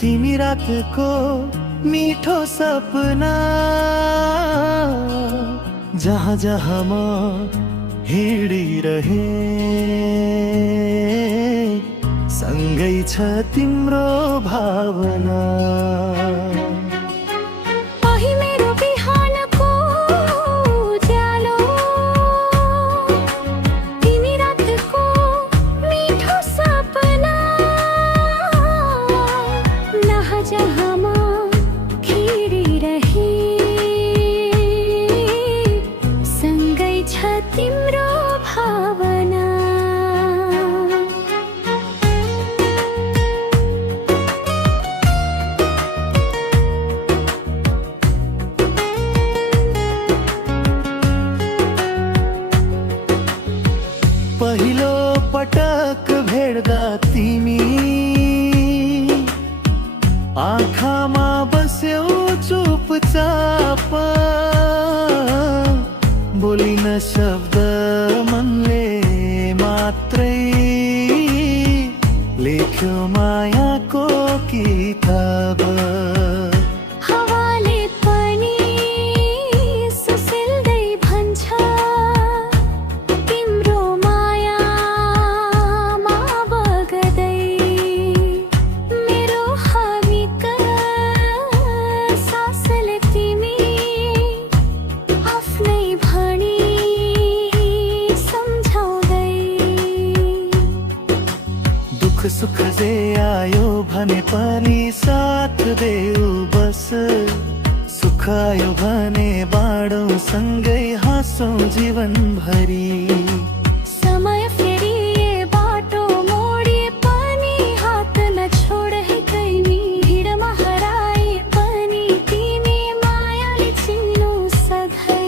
तिमी रातको मिठो सपना, जहाँ जहाँ म हिँडिरहे सँगै छ तिम्रो भावना। तिम्रो भावना पहिलो पटक भेट्दा तिमी आँखामा बस्यौ चुपचाप, बोलिन शब्द मनले मात्रै लेख्यो मायाको किताब। हावाले पनि सुसिल्दै भन्छ तिम्रो मायामा बग्दै, मेरो हामीका सासले तिमी आफ्नै भनी दुख सुख जे आयो भने पनि साथ देऊ बस, सुख आयो भने बाँडौँ सँगै हाँसौँ जीवनभरि। समय फेरि बाटो मोडे पनि हात नछोडे कैनी, भिडमा हराए पनि तिमी मायाले चिन्नु सधैँ।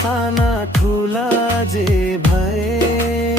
साना ठुला जे भए